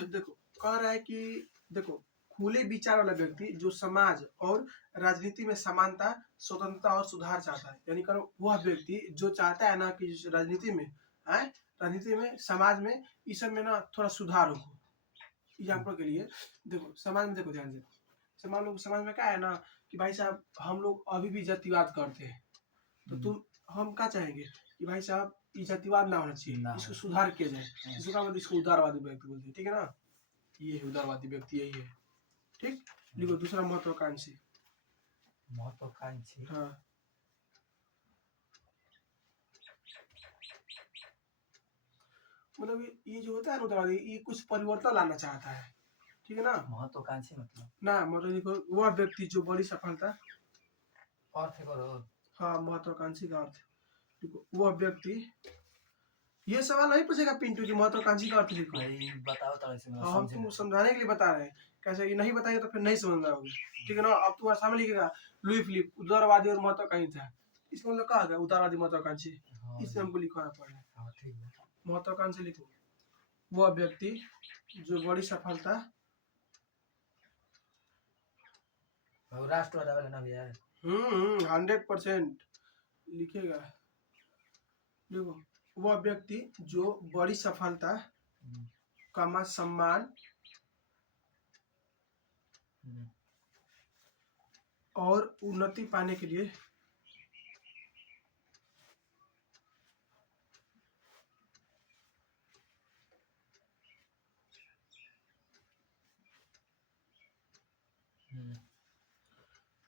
देखो कह रहा है कि देखो, खुले विचार वाला व्यक्ति जो समाज और राजनीति में समानता, स्वतंत्रता और सुधार चाहता है, यानी करो वह व्यक्ति जो चाहता है ना कि राजनीति में राजनीति में, समाज में, इस सब में ना थोड़ा सुधार हो। एग्जाम्पल के लिए देखो, समाज में देखो, ध्यान से, समाज में क्या है ना कि भाई साहब हम लोग अभी भी जातिवाद करते हैं, तो तुम हम क्या चाहेंगे कि भाई साहब ये जातिवाद ना होना चाहिए, इसको सुधार किया जाए। इसका मतलब इसको उदारवादी व्यक्ति बोलते हैं, ठीक है ना। ये है उदारवादी व्यक्ति, यही है, ठीक। लिखो दूसरा महत्वाकांक्षी। हाँ, मतलब ये जो होता है ना उदारवादी, ये कुछ परिवर्तन लाना चाहता है, ठीक है ना। महत्वाकांक्षी मतलब ना, मतलब देखो वह व्यक्ति जो बड़ी सफलता, अर्थ करो। हाँ, महत्वाकांक्षी का अर्थ देखो, वह व्यक्ति, ये सवाल नहीं पूछेगा पिंटू जी महत्वाकांक्षी का अर्थ लिखो। बताओ तो ऐसे हम तुम समझाने के लिए बता रहे हैं, कैसे कि नहीं बताएंगे तो फिर नहीं समझ में आओगे, ठीक है ना। अब तुम्हारे सामने लिखेगा लुई फिलिप उदारवादी और महत्वाकांक्षी था, इसका मतलब क्या होगा, उदारवादी महत्वाकांक्षी, इससे हमको लिखवाना पड़ेगा। महत्वाकांक्षी लिखो, वह व्यक्ति जो बड़ी सफलता, राष्ट्रवाद वाला ना भैया, 100% लिखेगा। देखो, वह व्यक्ति जो बड़ी सफलता, कामा सम्मान और उन्नति पाने के लिए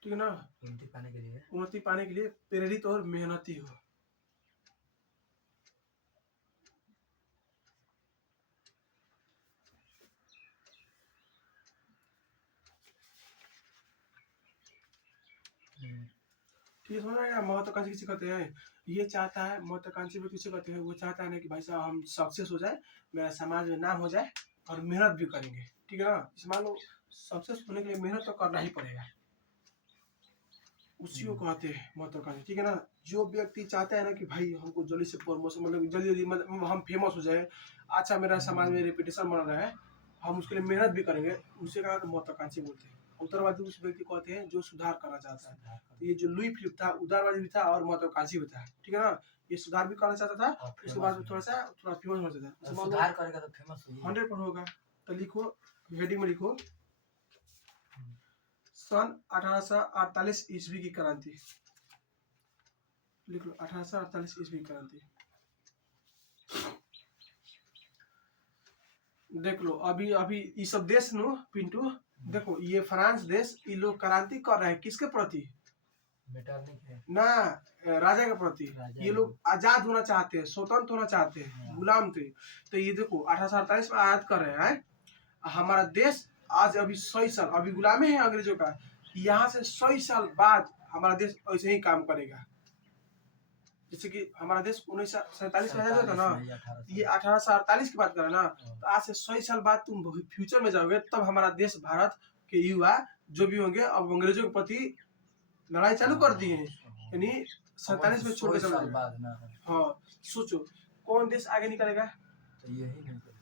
ठीक है ना, उन्नति पाने के लिए प्रेरित और मेहनती हो। ठीक है, समझ में आया। महत्वाकांक्षी किसे कहते हैं, ये चाहता है, महत्वाकांक्षी भी किसे कहते हैं, वो चाहता है ना कि भाई साहब हम सक्सेस हो जाए, मेरा समाज में नाम हो जाए और मेहनत भी करेंगे, ठीक है ना। इस मान लो सक्सेस होने के लिए मेहनत तो करना ही पड़ेगा, उसी को कहते हैं महत्वाकांक्षी, ठीक है ना। जो व्यक्ति चाहता है ना कि भाई हमको जल्दी से प्रमोशन, मतलब जल्दी जल्दी मतलब हम फेमस हो जाए, अच्छा मेरा समाज में रेपुटेशन बन रहा है, हम उसके लिए मेहनत भी करेंगे, उसे कहा महत्वाकांक्षी बोलते हैं। उदारवादी उस व्यक्ति को कहते हैं जो सुधार करना चाहता है। तो ये जो लुई फिलिप था, उदारवादी भी था और महत्वाकांक्षी भी था, ठीक है ना। ये सुधार भी करना चाहता था, उसके बाद थोड़ा फेमस होना चाहता था, सुधार करेगा तो फेमस 100% होगा। तो लिखो, हेडिंग में लिखो, सन 1848 ईस्वी की क्रांति, लिख लो 1848 ईस्वी की क्रांति। देख लो, अभी अभी ये सब देश नो पिंटू, देखो ये फ्रांस देश, ये लोग क्रांति कर रहे हैं किसके प्रति, ना राजा के प्रति। ये लोग आजाद होना चाहते हैं, स्वतंत्र होना चाहते हैं, गुलाम थे। तो ये देखो 1848 में आजाद कर रहे हैं। हमारा देश आज अभी 100 साल अभी गुलामी है अंग्रेजों का, यहाँ से 100 साल बाद हमारा देश ऐसे ही काम करेगा। जैसे कि हमारा देश 1947 में आजाद हुआ था ना, ये 1848 की बात कर रहे हैं ना, तो आज से 100 साल बाद तुम फ्यूचर में जाओगे, तब हमारा देश भारत के युवा जो भी होंगे अब अंग्रेजों के प्रति लड़ाई चालू कर दी है, यानी 47 में छोड़ के चला। हाँ, सोचो कौन देश आगे निकलेगा,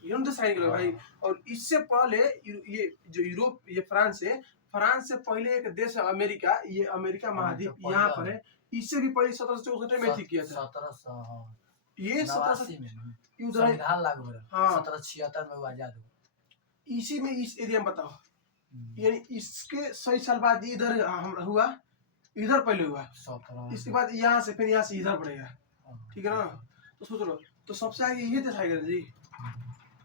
यूरोप देश साइन करेगा भाई। और इससे पहले ये जो यूरोप ये फ्रांस है, फ्रांस से पहले एक देश है अमेरिका, ये अमेरिका महाद्वीप यहाँ पर है, इससे भी पहले 1764 में ठीक किया था। 1700 ये 89 में उधर संविधान लागू हुआ। हाँ 1776 में वो आजाद हुआ। इसी में इस एरिया में बताओ, यानी इसके 100 साल बाद इधर हुआ, इधर पहले हुआ, इसके बाद यहाँ से फिर यहाँ से इधर पड़ेगा, ठीक है ना। तो सोच लो, तो सबसे आगे ये देश आएगा जी।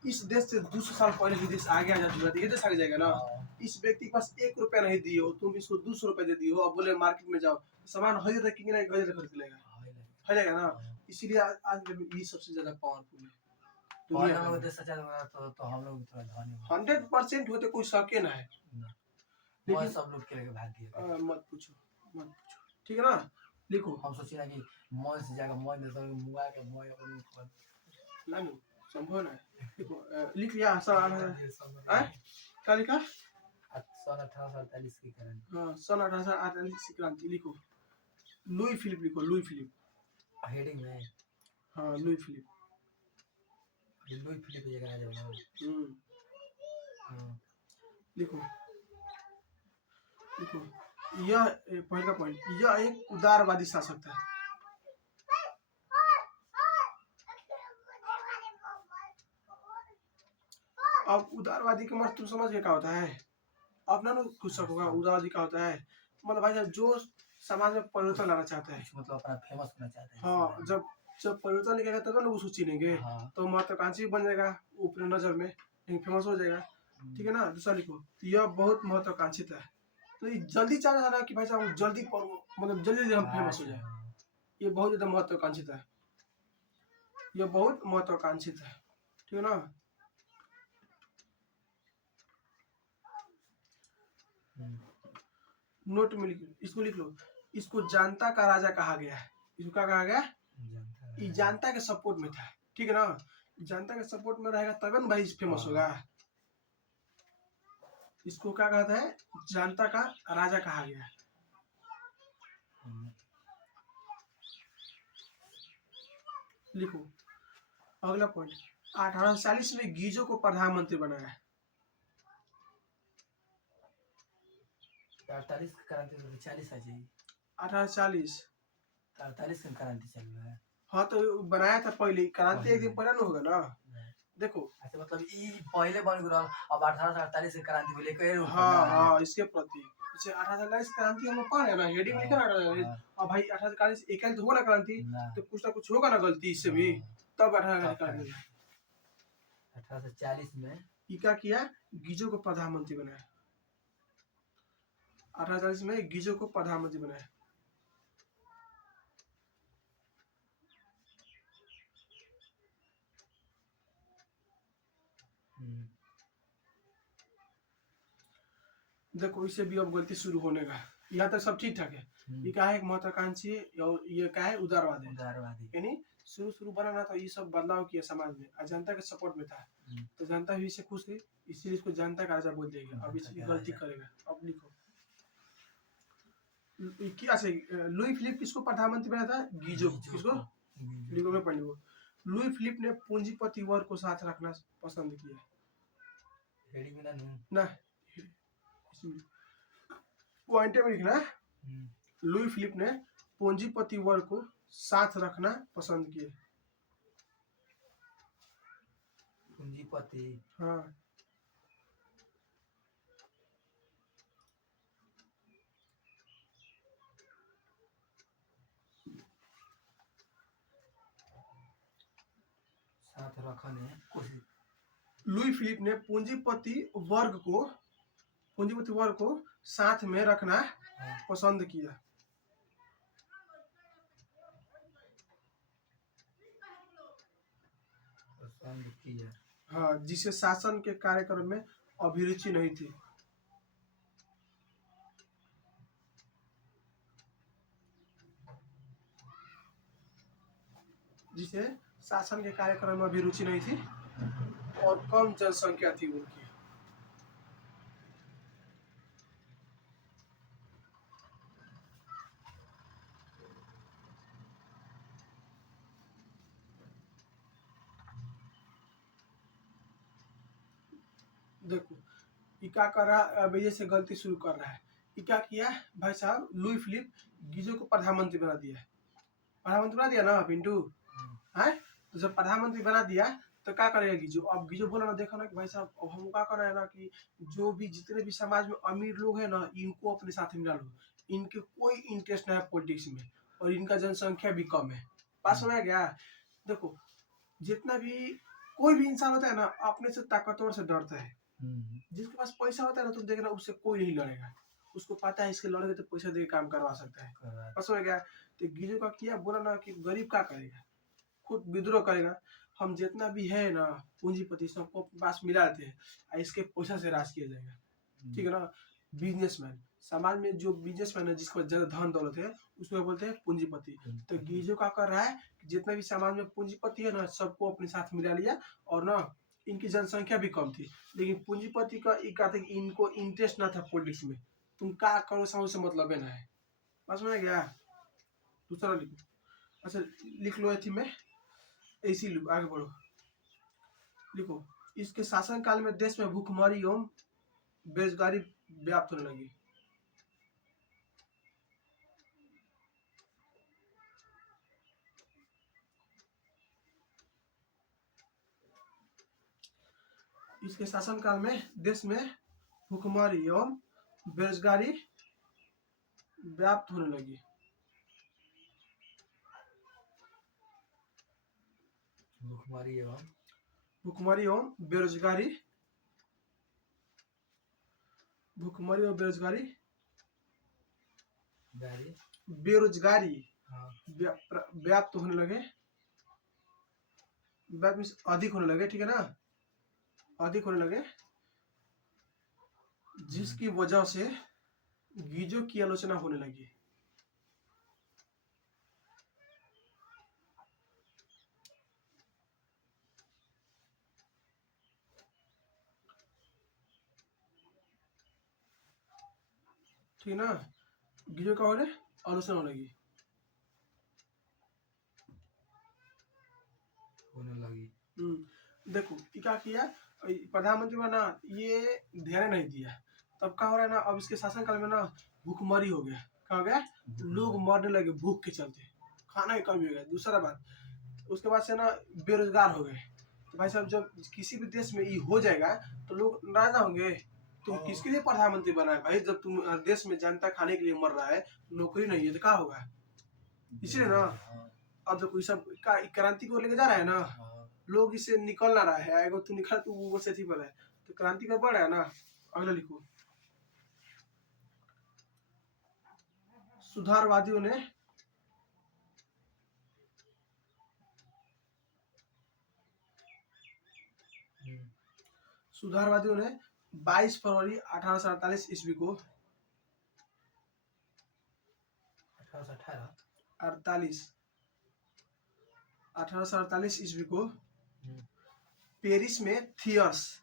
इस देश से 200 साल पहले ही देश आगे आ जाता है, ये देश आगे जाएगा ना। इस व्यक्ति के पास 1 रुपया नहीं दिए हो, तुम इसको 200 रुपए दे दिए हो, अब बोले मार्केट में जाओ, सामान हो जाता कि नहीं, खरीद लेगा, हो जाएगा ना। इसीलिए आज ये सबसे ज्यादा पावरफुल है दुनिया में। तो हम लोग थोड़ा धनी 100% होते कोई शक ना है, लेकिन सब लोग के भाग दिए। मत पूछो, ठीक है ना। लिखो, हम सोचे ना कि मैं से जाकर मैं देता हूँ मुआ के मैं अपन लानू संभव ना है। लिखो, लिख लिया सन क्या लिखा, 1848 की क्रांति। हाँ सन 1848 की क्रांति लिखो। लुई फिलिप लिखो, लुई फिलिप हेडिंग में। हाँ लुई फिलिप की जगह आ जाओ। लिखो यह पहला पॉइंट, यह एक उदारवादी शासक था। अब उदारवादी का मतलब तुम समझ गए क्या होता है, अपना ना कुछ होगा। उदारवादी क्या होता है, मतलब भाई जो समाज में परिवर्तन लाना चाहता है, मतलब अपना फेमस होना चाहता है। हाँ जब परिवर्तन लेके तब ना उसको चिनेंगे। हाँ। तो महत्वाकांक्षी बन जाएगा ऊपर नजर में, फेमस हो जाएगा, ठीक है ना। दूसरा लिखो, यह बहुत महत्वाकांक्षित है, तो ये जल्दी चाह रहा है कि भाई साहब जल्दी मतलब जल्दी हम फेमस हो जाए, ये बहुत ज्यादा महत्वाकांक्षित है, ये बहुत महत्वाकांक्षित है, ठीक है ना। नोट में इसको लिख लो, इसको जनता का राजा कहा गया है। इसको क्या कहा गया, ये जनता के सपोर्ट में था, ठीक है ना। जनता के सपोर्ट में रहेगा तब ना भाई फेमस होगा। इसको क्या कहता है, जनता का राजा कहा गया है। लिखो अगला पॉइंट, 1840 में गीजो को प्रधानमंत्री बनाया है। 48 की क्रांति तो 40 आ जाएगी। 1840 48 की क्रांति चल रहा है। हाँ तो बनाया था पहले, क्रांति एक दिन पहले ना होगा ना। देखो अच्छा मतलब ये पहले बन गया, अब 1848 की क्रांति को लेकर। हाँ इसके प्रति 1840 क्रांति हम पढ़े ना, हेडिंग लिखा ना। अब भाई 1840 एक तो होगा ना क्रांति, तो कुछ ना कुछ होगा ना गलती इससे भी, तब 1840 में ये क्या किया, गीजो को प्रधानमंत्री बनाया। 1840 में गीजो को प्रधानमंत्री बनाया। देखो इससे भी अब गलती शुरू होने का, यहाँ तक सब ठीक ठाक है। ये क्या है, महत्वाकांक्षी और ये क्या है, उदारवादी। यानी शुरू बनाना तो ये सब बदलाव किया समाज में, जनता के सपोर्ट में था, तो जनता भी इससे खुश थी, इसीलिए इसको जनता का राजा बोल देगा। अब इसकी गलती करेगा। अब लिखो क्या से, लुई फिलिप किसको प्रधानमंत्री बनाया था, गीजो। किसको, लिखो में पढ़ लो। लुई फिलिप ने पूंजीपति वर्ग को साथ रखना पसंद किया ना, पॉइंट में लिखना। लुई फिलिप ने पूंजीपति वर्ग को साथ रखना पसंद किए। पूंजीपति, हाँ साथ रखने कोशिश। लुई फिलिप ने पूंजीपति वर्ग को साथ में रखना पसंद किया। हाँ, जिसे शासन के कार्यक्रम में अभिरुचि नहीं थी। जिसे शासन के कार्यक्रम में अभिरुचि नहीं थी और कम जनसंख्या थी उनकी। देखो ये क्या कर रहा है, अब ये से गलती शुरू कर रहा है। ये क्या किया भाई साहब, लुई फिलिप गीजो को प्रधानमंत्री बना दिया है। प्रधानमंत्री बना दिया ना पिंटू है। तो जब प्रधानमंत्री बना दिया तो क्या करेगा गीजो। अब गीजो बोला ना, देखा ना कि भाई साहब अब हम क्या कर रहे हैं ना कि जो भी जितने भी समाज में अमीर लोग हैं ना, इनको अपने साथ मिला लो। इनके कोई इंटरेस्ट नहीं है पॉलिटिक्स में, और इनका जनसंख्या भी कम है। पास में आ गया। देखो जितना भी कोई भी इंसान होता है ना, अपने से ताकतवर से डरता है। जिसके पास पैसा होता है ना, तुम देखना उससे कोई नहीं लड़ेगा। उसको पता है इसके लड़ेगा तो पैसा दे के काम करवा सकता है। बस हो गया। तो गीजो का किया, बोला ना कि गरीब क्या करेगा, खुद विद्रोह करेगा। हम जितना भी है ना पूंजीपति सबको अपने पास मिला लेते हैं, और इसके पैसा से राज किया जाएगा। ठीक है ना। बिजनेसमैन, समाज में जो बिजनेसमैन है जिसके पास ज्यादा धन दौलत है उसको बोलते हैं पूंजीपति। तो गीजो का कर रहा है कि जितना भी समाज में पूंजीपति है ना, सबको अपने साथ मिला लिया। और ना इनकी जनसंख्या भी कम थी, लेकिन पूंजीपति का ये कहते कि इनको इंटरेस्ट ना था पॉलिटिक्स में। तुम क्या करो समझ से मतलब है ना है। बस में गया। दूसरा लिखो। अच्छा लिख लो थी में ऐसी लो, आगे बढ़ो। लिखो, इसके शासन काल में देश में भूखमरी एवं बेरोजगारी व्याप्त होने लगी। इसके शासनकाल में देश में भूखमरी एवं बेरोजगारी व्याप्त होने लगी। भूखमरी एवं बेरोजगारी, भूखमरी और बेरोजगारी, बेरोजगारी हाँ। व्याप्त होने लगे। व्याप्त मीन्स अधिक होने लगे। ठीक है ना, अधिक होने लगे, जिसकी वजह से गीजो की आलोचना होने लगी। ठीक है ना, गीजो का होने आलोचना होने लगी। देखो क्या किया प्रधानमंत्री में ना, ये ध्यान नहीं दिया। तब क्या हो रहा है ना, अब इसके शासनकाल में ना भूखमरी हो गया। क्या हो गया, लोग मरने लगे भूख के चलते, खाना की कमी हो गया। दूसरा बात, उसके बाद से ना बेरोजगार हो गए। तो भाई साहब जब किसी भी देश में ये हो जाएगा तो लोग नाराज होंगे। तुम किसके लिए प्रधानमंत्री बना है भाई, जब तुम देश में जनता खाने के लिए मर रहा है, नौकरी नहीं है तो क्या होगा। इसलिए ना अब देखो सब क्रांति को लेके जा रहा है ना, लोग इससे निकल ना रहा है। अगर तू निकल तू ऊपर से थी बोला है तो क्रांति का बढ़ रहा है ना। अगला लिखो, सुधारवादियों ने सुधारवादियों ने 22 फरवरी 1848 ईस्वी को 1848 ईस्वी को पेरिस में थियर्स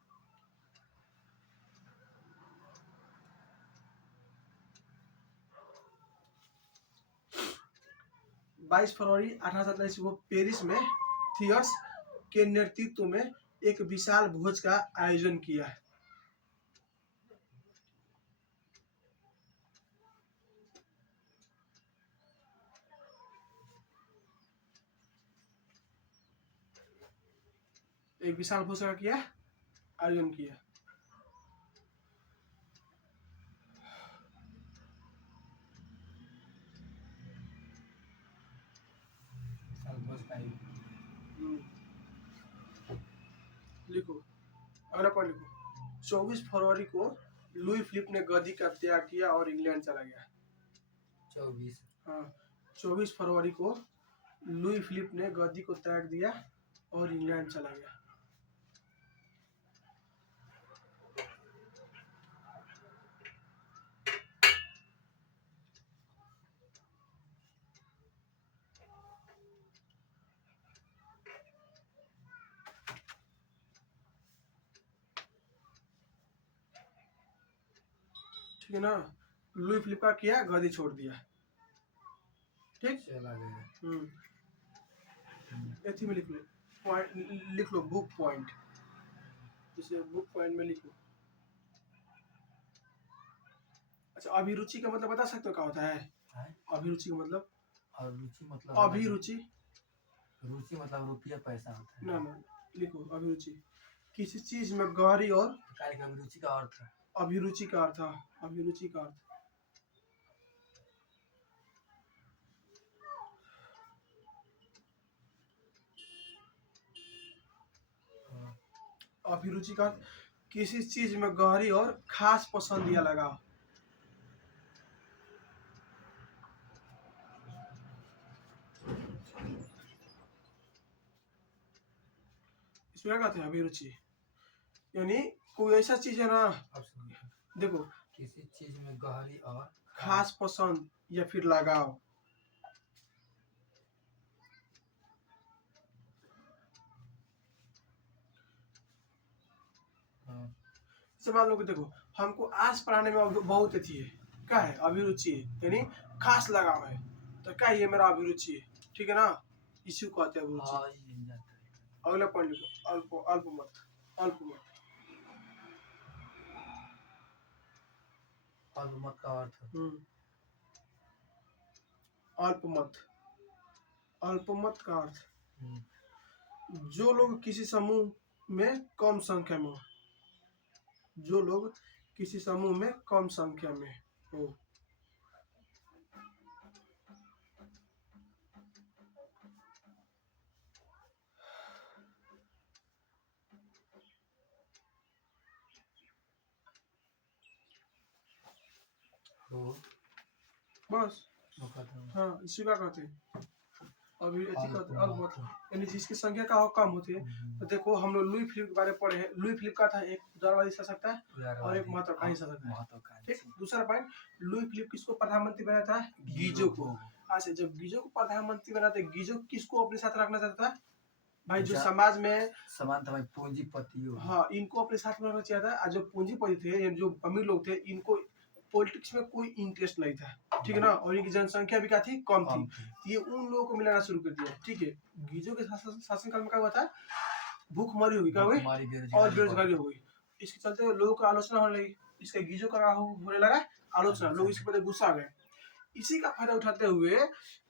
22 फरवरी 1847 को पेरिस में थियर्स के नेतृत्व में एक विशाल भोज का आयोजन किया। एक विशाल भोज का किया आयोजन किया। लिखो अगला पॉइंट लिखो, 24 फरवरी को लुई फिलिप ने गद्दी का त्याग किया और इंग्लैंड चला गया। 24 फरवरी को लुई फिलिप ने गद्दी को त्याग दिया और इंग्लैंड चला गया। ठीक है ना, लुई फिलिप का किया गद्दी छोड़ दिया। ठीक चला गया। एथी में लिख लो पॉइंट, लिख लो बुक पॉइंट, जैसे बुक पॉइंट में लिखो अच्छा, अभिरुचि का मतलब बता सकते हो क्या होता है? हैं? अभिरुचि का मतलब? और रुचि मतलब होना चाहिए- अभिरुचि रुचि मतलब रुपया पैसा होता है। ना लिखो अभिरुचि, किसी चीज में गहरी और कार्य का अभिरुचि का अर्थ है। अभिरुचि का अर्थ, अभिरुचि का अर्थ हाँ। अभिरुचि का अर्थ किसी चीज में गहरी और खास पसंद या लगाव। इसमें क्या कहते हैं अभिरुचि, यानी कोई ऐसा चीज है ना, अब सुनिए, देखो किसी चीज में गहरी और खास पसंद या फिर लगाव। हाँ। जैसे मान लो कि देखो हमको आर्ट्स पढ़ाने में बहुत अथी है, क्या है अभिरुचि है, यानी खास लगाव है, तो क्या ये मेरा अभिरुचि है, ठीक है ना, इसी को कहते हैं अभिरुचि। हाँ, ये नहीं जानता है। अगला पॉइंट लिखो, अल्पमत। अल्पमत अल्पमत का अर्थ है। अल्पमत, अल्पमत का अर्थ हम्म। जो लोग किसी समूह में कम संख्या में हो, जो लोग किसी समूह में कम संख्या में हो। हो बस वो कहते हैं हाँ, इसी का कहते हैं अभी कहते हैं अल्पमत, अल्पमत। यानी जिसकी संख्या का कम होती है। तो देखो हम लोग लुई फिलिप के बारे में पढ़े हैं, लुई फिलिप का था एक उदारवादी सह सकता है और एक महत्वाकांक्षी सह सकता है। महत्वाकांक्षी। ठीक, दूसरा पॉइंट, लुई फिलिप किसको प्रधानमंत्री बनाया था? गीजो को। अच्छा, जब गीजो को प्रधानमंत्री बनाते, गीजो किसको अपने साथ रखना चाहता था? भाई जो समाज में समानता भाई पूंजीपति हो। हाँ, इनको अपने साथ में रखना चाहिए था। और जो पूंजीपति थे, जो अमीर लोग थे, इनको पॉलिटिक्स में कोई इंटरेस्ट नहीं था, ठीक है ना, और इनकी जनसंख्या भी क्या थी? कम थी। ये उन लोगों को मिलाना शुरू कर दिया, ठीक है। गीजो के शासनकाल में क्या हुआ था? भूखमरी होगी, क्या हुई? और बेरोजगारी हो गई। इसके चलते लोगों की आलोचना होने लगी, इसका गीजो का होने लगा आलोचना, लोग इसके प्रति गुस्सा आ गए। इसी का फायदा उठाते हुए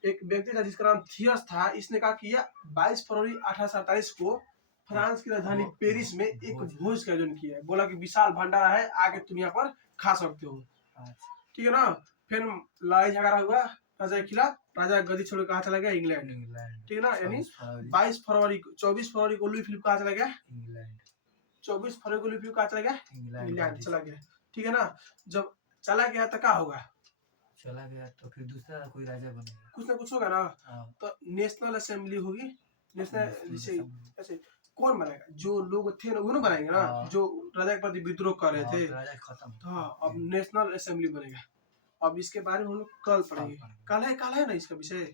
एक व्यक्ति था जिसका नाम थियस था, इसने कहा कि 22 फरवरी 1847 को फ्रांस की राजधानी पेरिस में एक भोज का आयोजन किया है। बोला कि विशाल भंडारा है, आके तुम यहाँ पर खा सकते हो, ठीक है ना। फिर लड़ाई झगड़ा हुआ राजा के खिलाफ, राजा गद्दी छोड़ कहा चला गया? इंग्लैंड, ठीक है ना। यानी 24 फरवरी को लुई फिलिप कहा चला गया? इंग्लैंड। 24 फरवरी को लुई फिलिप कहा चला गया? इंग्लैंड चला गया, ठीक है ना। जब चला गया तो क्या होगा? चला गया तो फिर दूसरा कोई राजा बनेगा, कुछ ना कुछ होगा ना। तो नेशनल असेंबली होगी, नेशनल जैसे ऐसे कौन बनाएगा? जो लोग थे ना वो ना बनाएंगे ना, जो राजा के प्रति विद्रोह कर रहे थे। राजा खत्म। हाँ, अब नेशनल असेंबली बनेगा। अब इसके बारे में हम लोग कल पढ़ेंगे। कल है ना इसका विषय?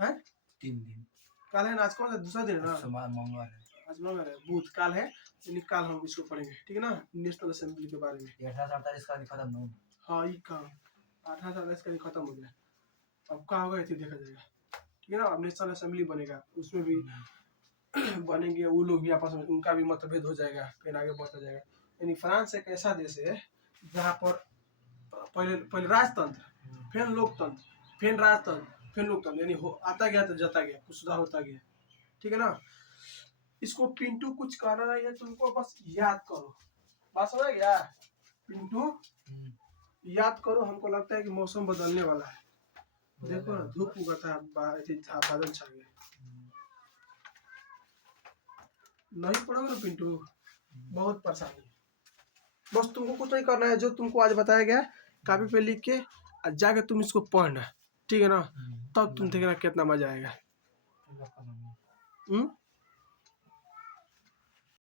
है 3 दिन। कल है ना, आज कौन सा दूसरा दिन है ना? मंगलवार है, आज मंगलवार है, बुध कल है, यानी कल हम इसको पढ़ेंगे, ठीक है ना, नेशनल असेंबली के बारे में। 1848 का खत्म नहीं। हाँ, ये काम 1847 का खत्म हो गया, अब क्या होगा ये देखा जाएगा, ठीक है ना। अब नेशनल असेंबली बनेगा, उसमें भी बनेंगे वो लोग भी आपस में, उनका भी मतभेद हो जाएगा, फिर आगे बढ़ता जाएगा। यानी फ्रांस एक ऐसा देश है जहाँ पर पहले राजतंत्र, फिर लोकतंत्र, फिर राजतंत्र, फिर लोकतंत्र, यानी आता गया तो जाता गया, कुछ सुधार होता गया, ठीक है ना। इसको पिंटू कुछ कहना नहीं है, तुमको बस याद करो, बात समझ गया? पिंटू याद करो, हमको लगता है कि मौसम बदलने वाला है। देखो ना, धूप उगता है, बादल छा गया। नहीं पढ़ोगे ना पिंटू, बहुत परेशानी है। बस तुमको कुछ नहीं करना है, जो तुमको आज बताया गया कापी पे लिख के जाके तुम इसको पढ़ना, ठीक है ना, तब तुम देखना कितना मजा आएगा।